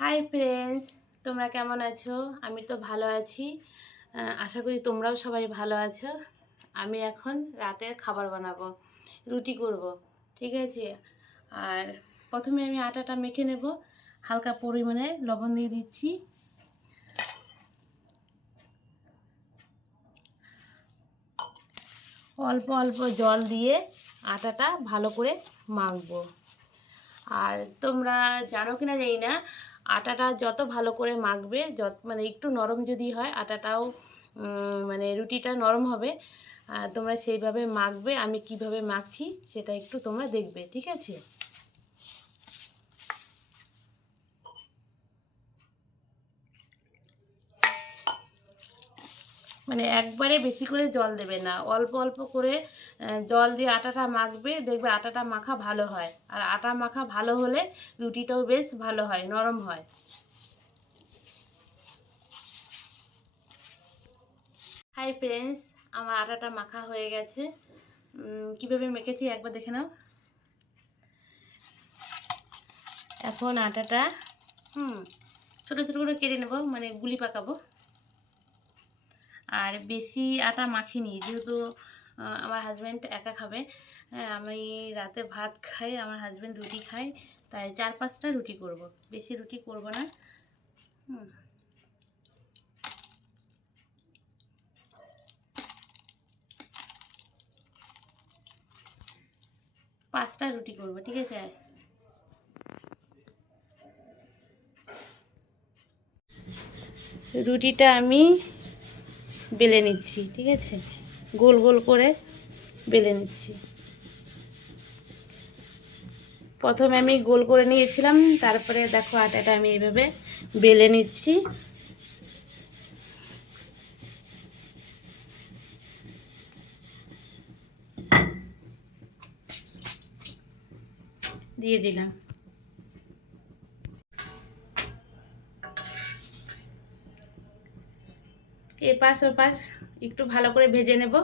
Hi friends, তোমরা কেমন আছো? আমি তো ভালো আছি। আশা করি তোমরাও সবাই ভালো আছো। আমি এখন রাতের খাবার বানাবো, রুটি করব, ঠিক আছে। আর প্রথমে আমি আটাটা মেখে নেব, হালকা পরিমাণে লবণ দিয়ে দিচ্ছি। অল্প অল্প জল দিয়ে আটাটা ভালো করে মাখবো। আর তোমরা জানো কি না জানি না, আটাটা যত ভালো করে মাখবে, মানে একটু নরম যদি হয় আটাটাও মানে রুটিটা নরম হবে। তোমরা সেইভাবে মাখবে। আমি কিভাবে মাখছি সেটা একটু তোমরা দেখবে, ঠিক আছে। মানে একবারে বেশি করে জল দেবে না, অল্প অল্প করে জল দিয়ে আটাটা মাখবে, দেখবে আটাটা মাখা ভালো হয়। আর আটা মাখা ভালো হলে রুটিটাও বেশ ভালো হয়, নরম হয়। হাই ফ্রেন্ডস, আমার আটাটা মাখা হয়ে গেছে। কিভাবে মেখেছি একবার দেখে নাও। এখন আটাটা ছোটো ছোটো করে কেটে নেব, মানে গুলি পাকাবো। আর বেশি আটা মাখিনি, যেহেতু আমার হাজব্যান্ড একা খাবে। হ্যাঁ, আমি রাতে ভাত খাই, আমার হাজব্যান্ড রুটি খায়, তাই 4-5টা রুটি করব, বেশি রুটি করব না। 5টা রুটি করব, ঠিক আছে। রুটিটা আমি বেলে নিচ্ছি, ঠিক আছে, গোল গোল করে বেলে নিচ্ছি। প্রথমে আমি গোল করে নিয়েছিলাম, তারপরে দেখো আটাটা আমি এইভাবে বেলে নিচ্ছি। দিয়ে দিলাম। এপাশ ওপাশ একটু ভালো করে ভেজে নেব,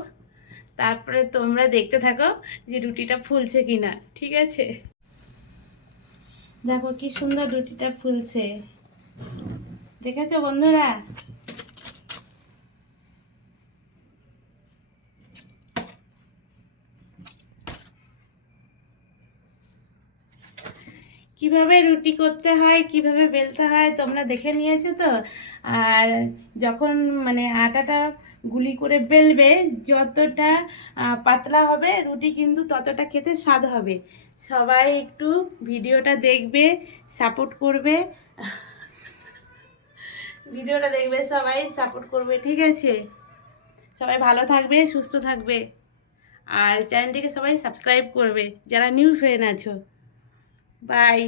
তারপরে তোমরা দেখতে থাকো যে রুটিটা ফুলছে কিনা, ঠিক আছে। দেখো কি সুন্দর রুটিটা ফুলছে, দেখেছো বন্ধুরা? কিভাবে রুটি করতে হয়, কিভাবে বেলতে হয় তোমরা দেখে নিয়েছো তো। আর যখন মানে আটাটা গুলি করে বেলবে, যতটা পাতলা হবে রুটি কিন্তু ততটা খেতে স্বাদ হবে। সবাই একটু ভিডিওটা দেখবে, সাপোর্ট করবে। ভিডিওটা দেখবে, সবাই সাপোর্ট করবে, ঠিক আছে। সবাই ভালো থাকবে, সুস্থ থাকবে। আর চ্যানেলটিকে সবাই সাবস্ক্রাইব করবে যারা নিউ ফ্রেন্ড আছো। বাই।